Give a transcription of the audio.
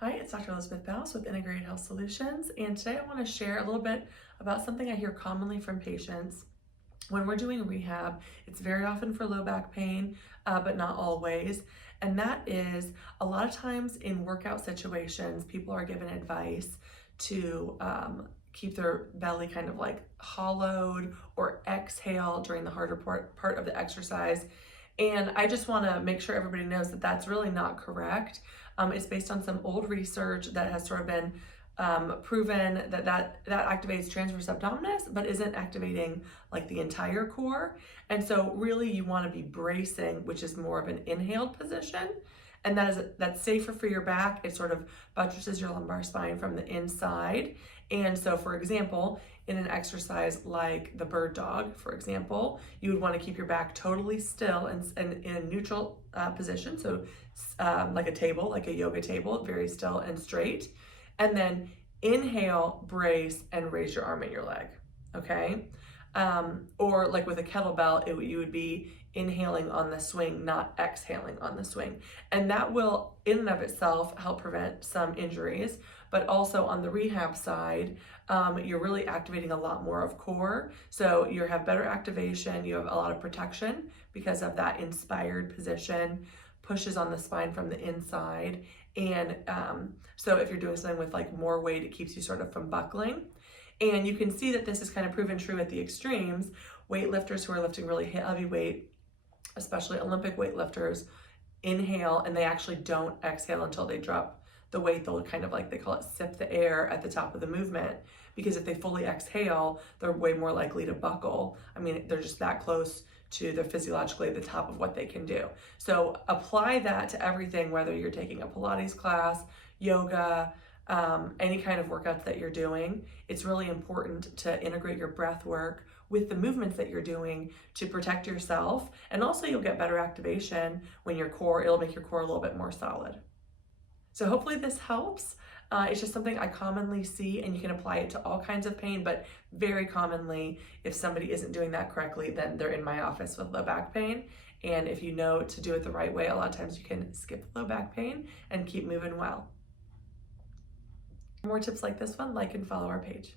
Hi, it's Dr. Elizabeth Baus with Integrated Health Solutions, and today I want to share a little bit about something I hear commonly from patients. When we're doing rehab, it's very often for low back pain, but not always. And that is a lot of times in workout situations, people are given advice to keep their belly kind of like hollowed or exhale during the harder part of the exercise. And I just want to make sure everybody knows that that's really not correct. It's based on some old research that has sort of been proven that activates transverse abdominis, but isn't activating like the entire core. And so really you want to be bracing, which is more of an inhaled position. And that's safer for your back. It sort of buttresses your lumbar spine from the inside. And so, for example, in an exercise like the bird dog, for example, you would want to keep your back totally still and in a neutral position. So, like a table, like a yoga table, very still and straight. And then inhale, brace, and raise your arm and your leg. Okay. Or like with a kettlebell, you would be inhaling on the swing, not exhaling on the swing. And that will, in and of itself, help prevent some injuries. But also on the rehab side, you're really activating a lot more of core. So you have better activation, you have a lot of protection because of that inspired position, pushes on the spine from the inside. And so if you're doing something with like more weight, it keeps you sort of from buckling. And you can see that this is kind of proven true at the extremes. Weightlifters who are lifting really heavy weight, especially Olympic weightlifters, inhale and they actually don't exhale until they drop the weight. They'll kind of like, they call it sip the air at the top of the movement, because if they fully exhale, they're way more likely to buckle. I mean, they're just that close to the physiologically the top of what they can do. So apply that to everything, whether you're taking a Pilates class, yoga, any kind of workouts that you're doing. It's really important to integrate your breath work with the movements that you're doing to protect yourself. And also you'll get better activation when it'll make your core a little bit more solid. So hopefully this helps. It's just something I commonly see, and you can apply it to all kinds of pain, but very commonly, if somebody isn't doing that correctly, then they're in my office with low back pain. And if you know to do it the right way, a lot of times you can skip low back pain and keep moving well. For more tips like this one, like and follow our page.